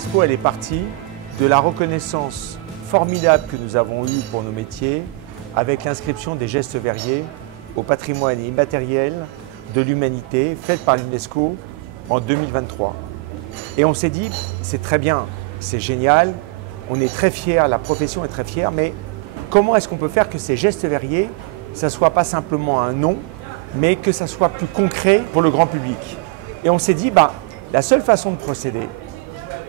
expo, elle est partie de la reconnaissance formidable que nous avons eue pour nos métiers avec l'inscription des gestes verriers au patrimoine immatériel de l'humanité faite par l'UNESCO en 2023. Et on s'est dit, c'est très bien, c'est génial, on est très fiers, la profession est très fière, mais comment est-ce qu'on peut faire que ces gestes verriers, ça ne soit pas simplement un nom, mais que ça soit plus concret pour le grand public. Et on s'est dit, la seule façon de procéder,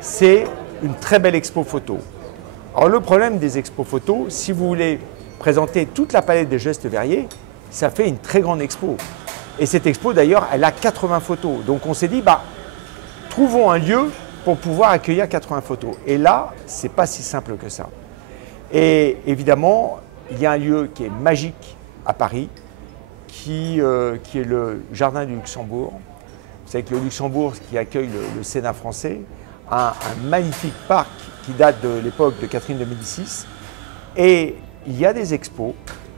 c'est une très belle expo photo. Alors le problème des expos photos, si vous voulez présenter toute la palette des gestes verriers, ça fait une très grande expo. Et cette expo d'ailleurs, elle a 80 photos. Donc on s'est dit, trouvons un lieu pour pouvoir accueillir 80 photos. Et là, ce n'est pas si simple que ça. Et évidemment, il y a un lieu qui est magique à Paris, qui est le Jardin du Luxembourg. Vous savez que le Luxembourg, qui accueille le Sénat français, a un magnifique parc qui date de l'époque de Catherine de Médicis. Et il y a des expos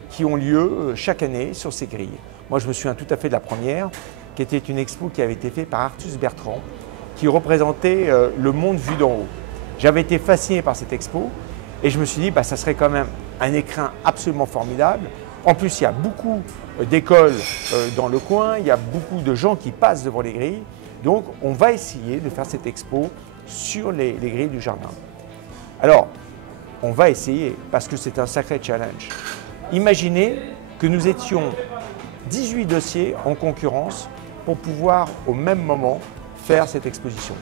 qui ont lieu chaque année sur ces grilles. Moi, je me souviens tout à fait de la première, qui était une expo qui avait été faite par Artus Bertrand, qui représentait le monde vu d'en haut. J'avais été fasciné par cette expo et je me suis dit, ça serait quand même un écrin absolument formidable. En plus, il y a beaucoup d'écoles dans le coin, il y a beaucoup de gens qui passent devant les grilles. Donc, on va essayer de faire cette expo sur les grilles du jardin. Alors, on va essayer parce que c'est un sacré challenge. Imaginez que nous étions 18 dossiers en concurrence pour pouvoir au même moment faire cette exposition.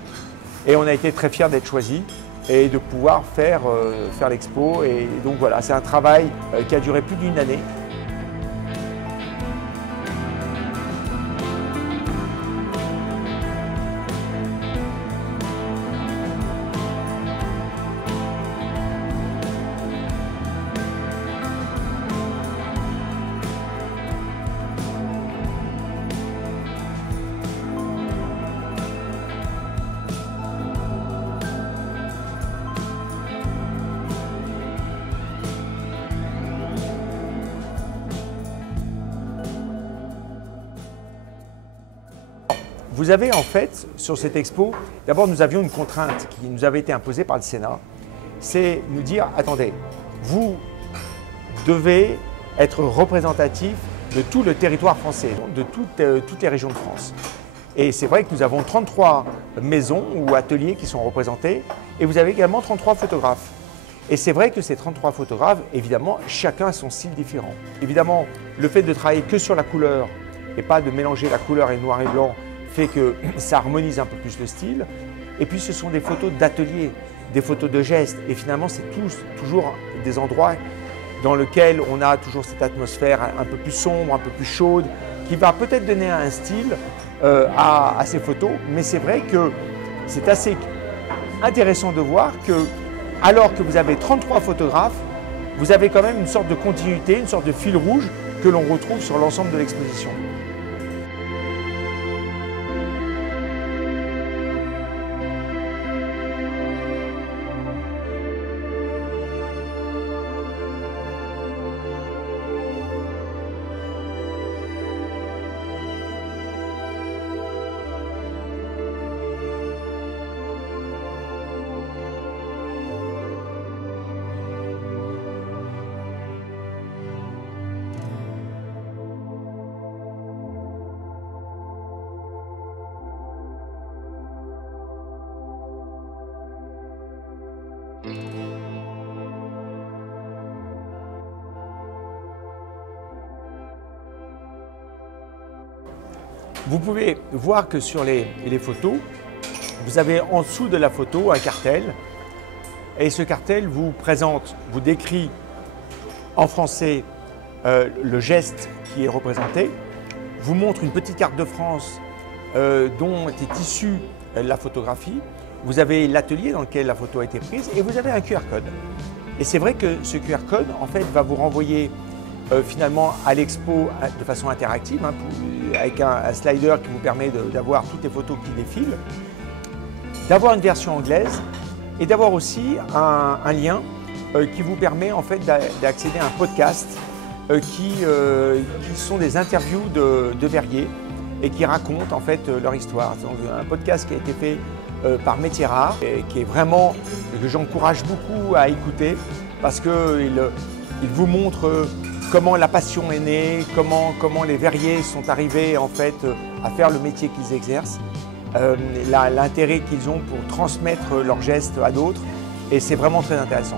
Et on a été très fiers d'être choisis et de pouvoir faire l'expo. Et donc voilà, c'est un travail qui a duré plus d'une année. Vous avez en fait, sur cette expo, d'abord nous avions une contrainte qui nous avait été imposée par le Sénat, c'est nous dire, attendez, vous devez être représentatif de tout le territoire français, de toutes les régions de France. Et c'est vrai que nous avons 33 maisons ou ateliers qui sont représentés et vous avez également 33 photographes. Et c'est vrai que ces 33 photographes, évidemment, chacun a son style différent. Évidemment, le fait de travailler que sur la couleur et pas de mélanger la couleur et le noir et blanc fait que ça harmonise un peu plus le style. Et puis ce sont des photos d'atelier, des photos de gestes. Et finalement, c'est toujours des endroits dans lesquels on a toujours cette atmosphère un peu plus sombre, un peu plus chaude, qui va peut-être donner un style à ces photos. Mais c'est vrai que c'est assez intéressant de voir que, alors que vous avez 33 photographes, vous avez quand même une sorte de continuité, une sorte de fil rouge que l'on retrouve sur l'ensemble de l'exposition. Vous pouvez voir que sur les photos, vous avez en dessous de la photo un cartel. Et ce cartel vous présente, vous décrit en français le geste qui est représenté, vous montre une petite carte de France dont est issue la photographie. Vous avez l'atelier dans lequel la photo a été prise et vous avez un QR code. Et c'est vrai que ce QR code, en fait, va vous renvoyer finalement à l'expo de façon interactive, avec un slider qui vous permet d'avoir toutes les photos qui défilent, d'avoir une version anglaise et d'avoir aussi un lien qui vous permet en fait d'accéder à un podcast qui sont des interviews de verriers et qui racontent en fait leur histoire. Donc, un podcast qui a été fait par Métiers Rares, et qui est vraiment, que j'encourage beaucoup à écouter parce qu'il vous montre comment la passion est née, comment les verriers sont arrivés en fait à faire le métier qu'ils exercent, l'intérêt qu'ils ont pour transmettre leurs gestes à d'autres, et c'est vraiment très intéressant.